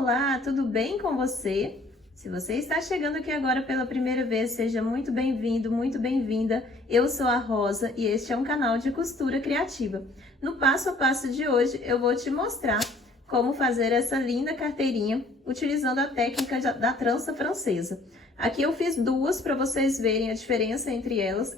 Olá, tudo bem com você? Se você está chegando aqui agora pela primeira vez, seja muito bem-vindo, muito bem-vinda. Eu sou a Rosa e este é um canal de costura criativa. No passo a passo de hoje, eu vou te mostrar como fazer essa linda carteirinha utilizando a técnica da trança francesa. Aqui eu fiz duas para vocês verem a diferença entre elas.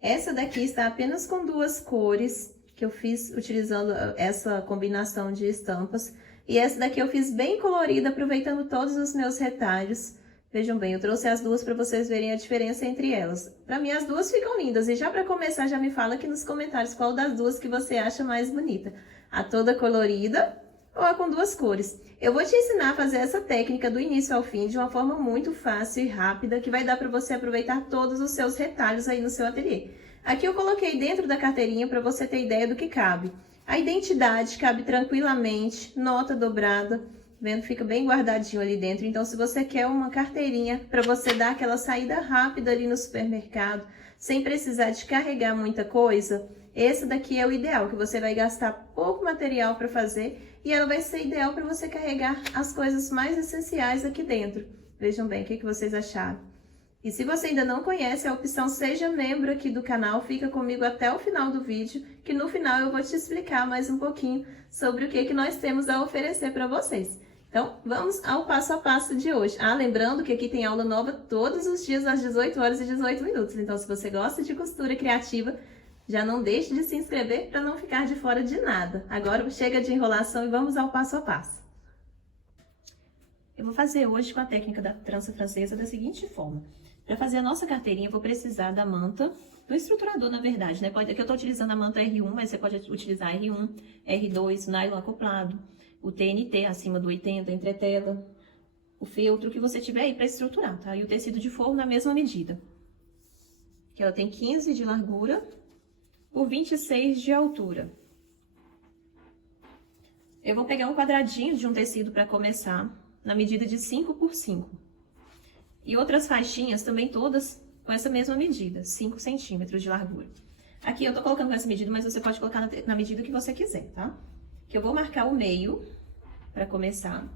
Essa daqui está apenas com duas cores, que eu fiz utilizando essa combinação de estampas. E essa daqui eu fiz bem colorida, aproveitando todos os meus retalhos. Vejam bem, eu trouxe as duas para vocês verem a diferença entre elas. Para mim as duas ficam lindas, e já para começar já me fala aqui nos comentários qual das duas que você acha mais bonita. A toda colorida ou a com duas cores. Eu vou te ensinar a fazer essa técnica do início ao fim de uma forma muito fácil e rápida, que vai dar para você aproveitar todos os seus retalhos aí no seu ateliê. Aqui eu coloquei dentro da carteirinha para você ter ideia do que cabe. A identidade cabe tranquilamente, nota dobrada, vendo? Fica bem guardadinho ali dentro. Então, se você quer uma carteirinha para você dar aquela saída rápida ali no supermercado, sem precisar de carregar muita coisa, esse daqui é o ideal, que você vai gastar pouco material para fazer e ela vai ser ideal para você carregar as coisas mais essenciais aqui dentro. Vejam bem, o que vocês acharam? E se você ainda não conhece a opção Seja Membro aqui do canal, fica comigo até o final do vídeo, que no final eu vou te explicar mais um pouquinho sobre o que nós temos a oferecer para vocês. Então, vamos ao passo a passo de hoje. Lembrando que aqui tem aula nova todos os dias às 18 horas e 18 minutos. Então, se você gosta de costura criativa, já não deixe de se inscrever para não ficar de fora de nada. Agora chega de enrolação e vamos ao passo a passo. Eu vou fazer hoje com a técnica da trança francesa da seguinte forma. Para fazer a nossa carteirinha, eu vou precisar da manta, do estruturador, na verdade, né? Aqui eu tô utilizando a manta R1, mas você pode utilizar R1, R2, nylon acoplado, o TNT acima do 80, entretela, o feltro que você tiver aí para estruturar, tá? E o tecido de forro na mesma medida. Que ela tem 15 de largura por 26 de altura. Eu vou pegar um quadradinho de um tecido para começar, na medida de 5 por 5. E outras faixinhas também todas com essa mesma medida, 5 centímetros de largura. Aqui eu tô colocando com essa medida, mas você pode colocar na medida que você quiser, tá? Que eu vou marcar o meio para começar.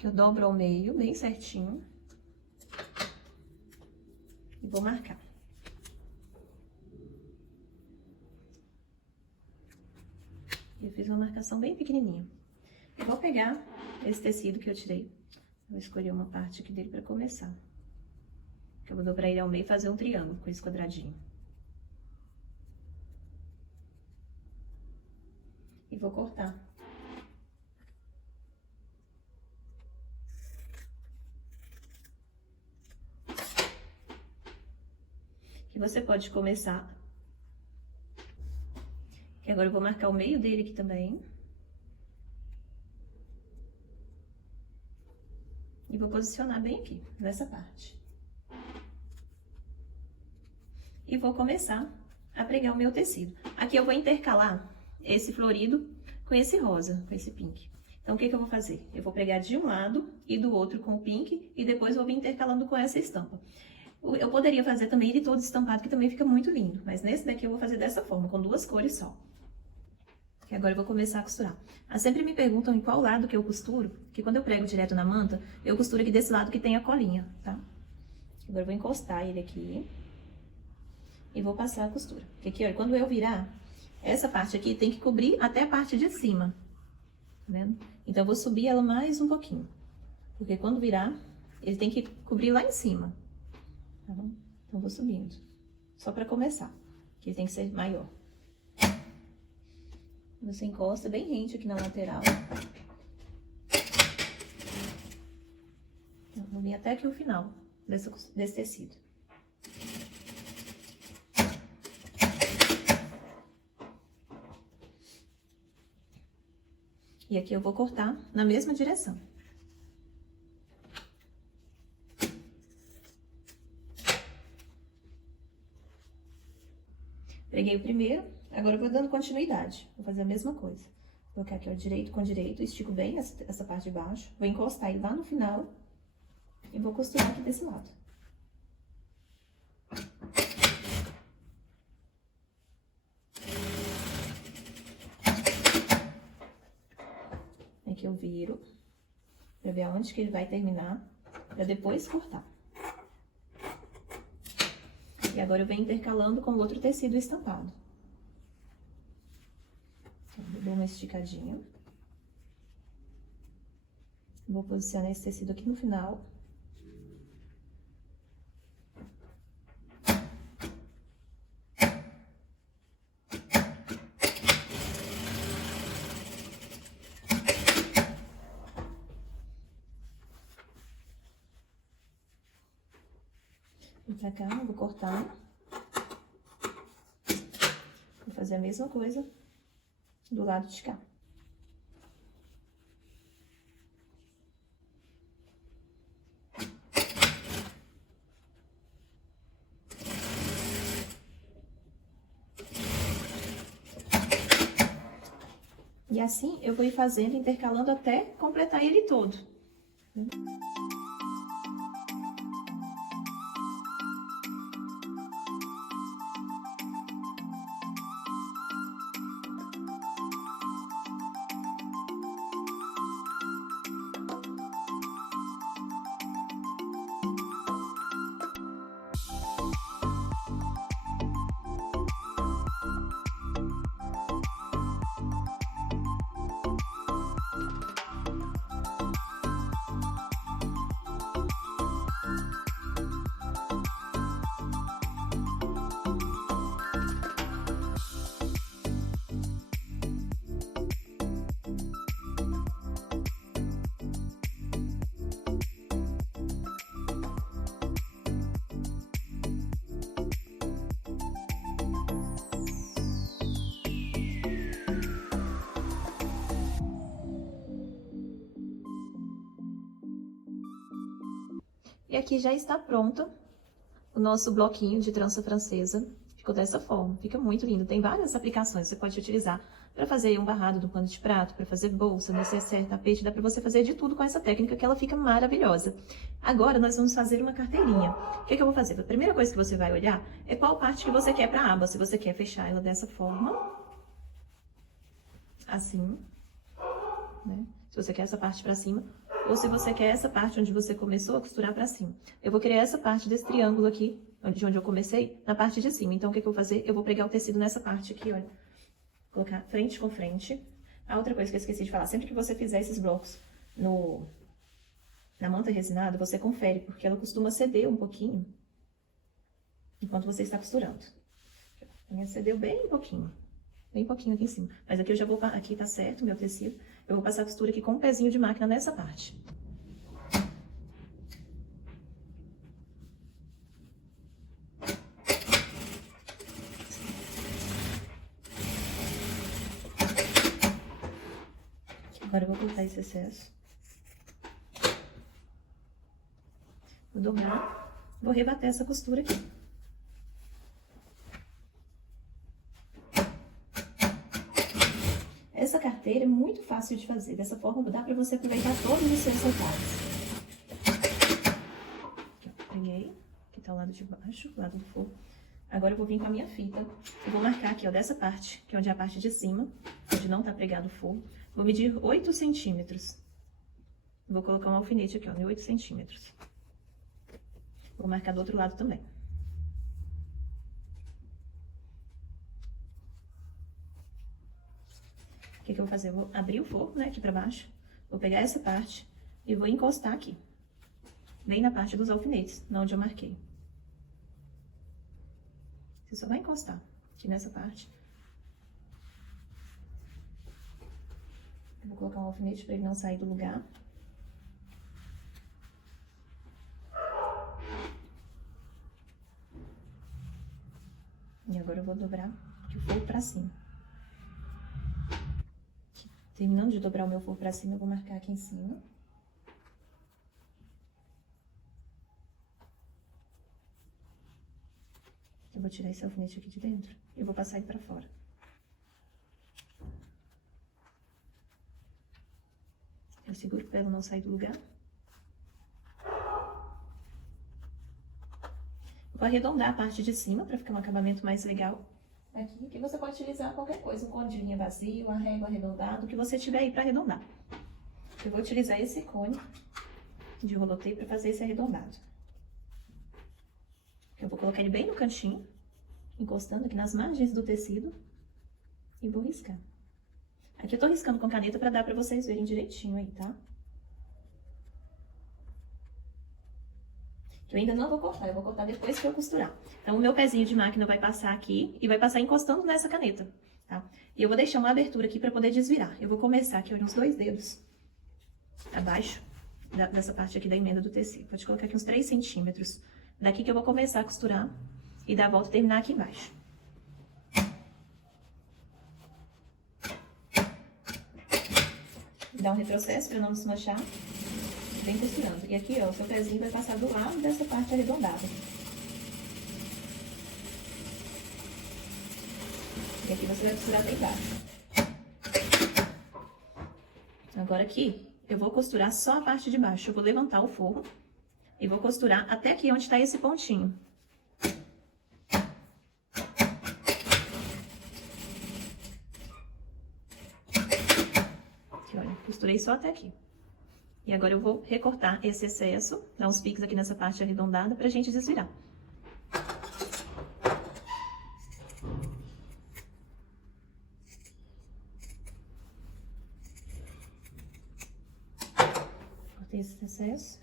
Que eu dobro ao meio, bem certinho. E vou marcar. Eu fiz uma marcação bem pequenininha. Eu vou pegar esse tecido que eu tirei. Vou escolher uma parte aqui dele para começar. Que eu vou dobrar ele ao meio e fazer um triângulo com esse quadradinho. E vou cortar. Que você pode começar. Que agora eu vou marcar o meio dele aqui também. E vou posicionar bem aqui, nessa parte. E vou começar a pregar o meu tecido. Aqui eu vou intercalar esse florido com esse rosa, com esse pink. Então, o que eu vou fazer? Eu vou pregar de um lado e do outro com o pink, e depois vou vir intercalando com essa estampa. Eu poderia fazer também ele todo estampado, que também fica muito lindo. Mas nesse daqui eu vou fazer dessa forma, com duas cores só. Que agora eu vou começar a costurar. Sempre me perguntam em qual lado que eu costuro, que quando eu prego direto na manta, eu costuro aqui desse lado que tem a colinha, tá? Agora eu vou encostar ele aqui e vou passar a costura. Porque aqui, olha, quando eu virar, essa parte aqui tem que cobrir até a parte de cima, tá vendo? Então eu vou subir ela mais um pouquinho, porque quando virar, ele tem que cobrir lá em cima, tá bom? Então eu vou subindo, só pra começar, que ele tem que ser maior. Você encosta bem rente aqui na lateral. Então, vou vir até aqui o final desse tecido. E aqui eu vou cortar na mesma direção. Preguei o primeiro. Agora eu vou dando continuidade, vou fazer a mesma coisa. Vou colocar aqui, ó, direito com direito, estico bem essa parte de baixo, vou encostar ele lá no final e vou costurar aqui desse lado. Aqui eu viro, pra ver aonde que ele vai terminar, pra depois cortar. E agora eu venho intercalando com o outro tecido estampado. Eu dou uma esticadinha. Vou posicionar esse tecido aqui no final. Vou pra cá, vou cortar. Vou fazer a mesma coisa do lado de cá. E assim eu vou ir fazendo, intercalando até completar ele todo. E aqui já está pronto o nosso bloquinho de trança francesa. Ficou dessa forma, fica muito lindo. Tem várias aplicações que você pode utilizar para fazer um barrado do pano de prato, para fazer bolsa, necessaire, tapete. Dá para você fazer de tudo com essa técnica que ela fica maravilhosa. Agora nós vamos fazer uma carteirinha. O que eu vou fazer? A primeira coisa que você vai olhar é qual parte que você quer para a aba. Se você quer fechar ela dessa forma, assim, né? Se você quer essa parte para cima, ou se você quer essa parte onde você começou a costurar pra cima. Eu vou criar essa parte desse triângulo aqui, de onde eu comecei, na parte de cima. Então, o que eu vou fazer? Eu vou pregar o tecido nessa parte aqui, olha. Colocar frente com frente. A outra coisa que eu esqueci de falar, sempre que você fizer esses blocos na manta resinada, você confere, porque ela costuma ceder um pouquinho enquanto você está costurando. A minha cedeu bem pouquinho aqui em cima. Mas aqui eu já vou, aqui tá certo o meu tecido. Eu vou passar a costura aqui com um pezinho de máquina nessa parte. Agora eu vou cortar esse excesso. Vou dobrar, vou rebater essa costura aqui. Essa carteira é muito fácil de fazer, dessa forma dá pra você aproveitar todos os seus retalhos. Peguei, aqui tá o lado de baixo, o lado do forro. Agora eu vou vir com a minha fita, eu vou marcar aqui, ó, dessa parte, que é onde é a parte de cima, onde não tá pregado o forro. Vou medir 8 centímetros. Vou colocar um alfinete aqui, ó, de 8 centímetros. Vou marcar do outro lado também. O que eu vou fazer? Eu vou abrir o forro, né, aqui pra baixo. Vou pegar essa parte e vou encostar aqui. Bem na parte dos alfinetes, onde eu marquei. Você só vai encostar aqui nessa parte. Eu vou colocar um alfinete pra ele não sair do lugar. E agora eu vou dobrar aqui o forro pra cima. Terminando de dobrar o meu forro pra cima, eu vou marcar aqui em cima. Eu vou tirar esse alfinete aqui de dentro e vou passar ele pra fora. Eu seguro pra ela não sair do lugar. Vou arredondar a parte de cima pra ficar um acabamento mais legal. Aqui, que você pode utilizar qualquer coisa, um cone de linha vazio, uma régua arredondada, o que você tiver aí para arredondar. Eu vou utilizar esse cone de roloteio para fazer esse arredondado. Eu vou colocar ele bem no cantinho, encostando aqui nas margens do tecido e vou riscar. Aqui eu tô riscando com caneta para dar para vocês verem direitinho aí, tá? Eu ainda não vou cortar, eu vou cortar depois que eu costurar. Então, o meu pezinho de máquina vai passar aqui e vai passar encostando nessa caneta, tá? E eu vou deixar uma abertura aqui para poder desvirar. Eu vou começar aqui uns 2 dedos abaixo dessa parte aqui da emenda do tecido. Pode colocar aqui uns 3 centímetros. Daqui que eu vou começar a costurar e dar a volta e terminar aqui embaixo. Dá um retrocesso para não desmanchar. Vem costurando. E aqui, ó, o seu pezinho vai passar do lado dessa parte arredondada. E aqui você vai costurar até embaixo. Agora aqui, eu vou costurar só a parte de baixo. Eu vou levantar o forro e vou costurar até aqui onde tá esse pontinho. Aqui, olha, costurei só até aqui. E agora eu vou recortar esse excesso, dar uns piques aqui nessa parte arredondada pra gente desvirar. Cortei esse excesso.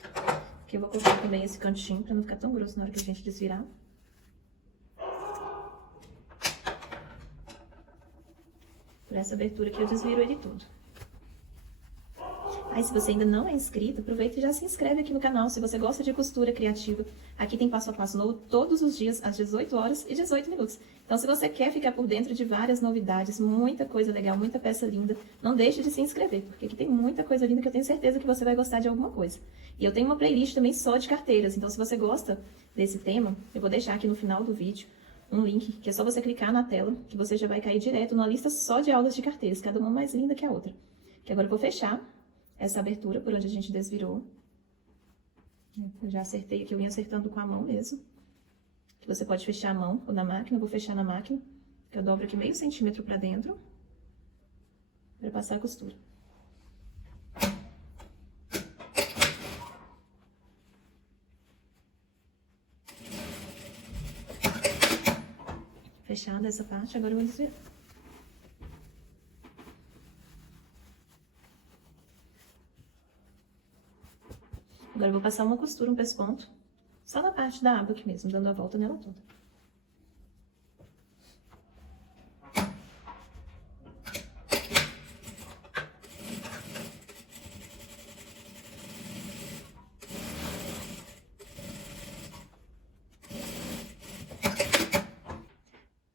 Aqui eu vou cortar também esse cantinho pra não ficar tão grosso na hora que a gente desvirar. Por essa abertura aqui eu desviro ele todo. Aí, se você ainda não é inscrito, aproveita e já se inscreve aqui no canal. Se você gosta de costura criativa, aqui tem passo a passo novo todos os dias, às 18 horas e 18 minutos. Então, se você quer ficar por dentro de várias novidades, muita coisa legal, muita peça linda, não deixe de se inscrever, porque aqui tem muita coisa linda que eu tenho certeza que você vai gostar de alguma coisa. E eu tenho uma playlist também só de carteiras, então se você gosta desse tema, eu vou deixar aqui no final do vídeo um link, que é só você clicar na tela, que você já vai cair direto numa lista só de aulas de carteiras, cada uma mais linda que a outra. Que agora eu vou fechar essa abertura por onde a gente desvirou. Eu já acertei aqui, eu vim acertando com a mão mesmo. Que você pode fechar a mão ou na máquina, eu vou fechar na máquina, que eu dobro aqui meio centímetro pra dentro, pra passar a costura. Fechada essa parte, agora eu vou desvirar. Agora eu vou passar uma costura, um pesponto, só na parte da aba aqui mesmo, dando a volta nela toda.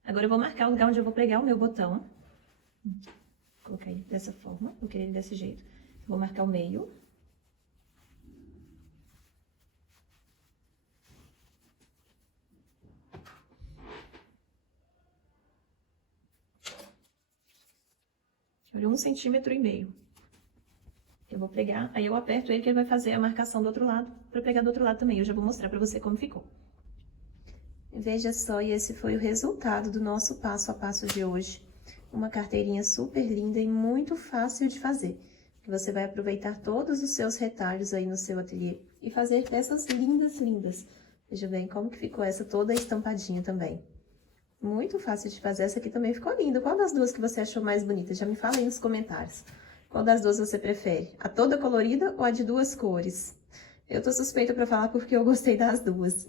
Agora eu vou marcar o lugar onde eu vou pregar o meu botão. Vou colocar ele dessa forma, vou querer ele desse jeito. Vou marcar o meio. Olha, 1,5 centímetros. Eu vou pregar, aí eu aperto ele que ele vai fazer a marcação do outro lado, para pregar do outro lado também. Eu já vou mostrar pra você como ficou. Veja só, e esse foi o resultado do nosso passo a passo de hoje. Uma carteirinha super linda e muito fácil de fazer. Que você vai aproveitar todos os seus retalhos aí no seu ateliê e fazer peças lindas, lindas. Veja bem como que ficou essa toda estampadinha também. Muito fácil de fazer, essa aqui também ficou linda. Qual das duas que você achou mais bonita? Já me fala aí nos comentários. Qual das duas você prefere? A toda colorida ou a de 2 cores? Eu tô suspeita pra falar porque eu gostei das duas.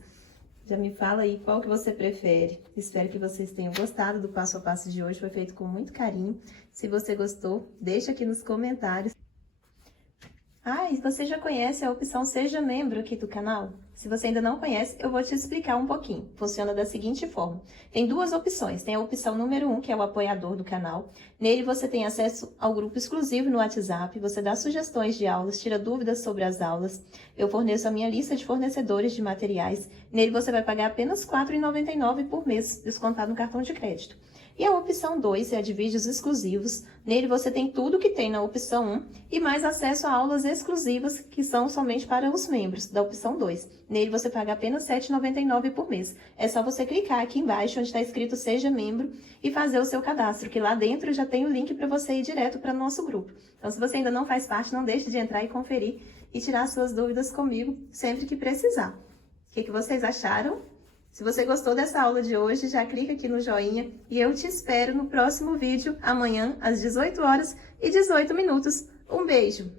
Já me fala aí qual que você prefere. Espero que vocês tenham gostado do passo a passo de hoje, foi feito com muito carinho. Se você gostou, deixa aqui nos comentários. Ah, e você já conhece a opção Seja Membro aqui do canal? Se você ainda não conhece, eu vou te explicar um pouquinho. Funciona da seguinte forma. Tem 2 opções. Tem a opção número 1, que é o apoiador do canal. Nele você tem acesso ao grupo exclusivo no WhatsApp. Você dá sugestões de aulas, tira dúvidas sobre as aulas. Eu forneço a minha lista de fornecedores de materiais. Nele você vai pagar apenas R$ 4,99 por mês, descontado no cartão de crédito. E a opção 2 é a de vídeos exclusivos. Nele você tem tudo que tem na opção 1 e mais acesso a aulas exclusivas que são somente para os membros da opção 2. Nele você paga apenas R$ 7,99 por mês. É só você clicar aqui embaixo onde está escrito Seja Membro e fazer o seu cadastro, que lá dentro já tem o link para você ir direto para o nosso grupo. Então, se você ainda não faz parte, não deixe de entrar e conferir e tirar suas dúvidas comigo sempre que precisar. O que vocês acharam? Se você gostou dessa aula de hoje, já clica aqui no joinha e eu te espero no próximo vídeo amanhã às 18h18. Um beijo!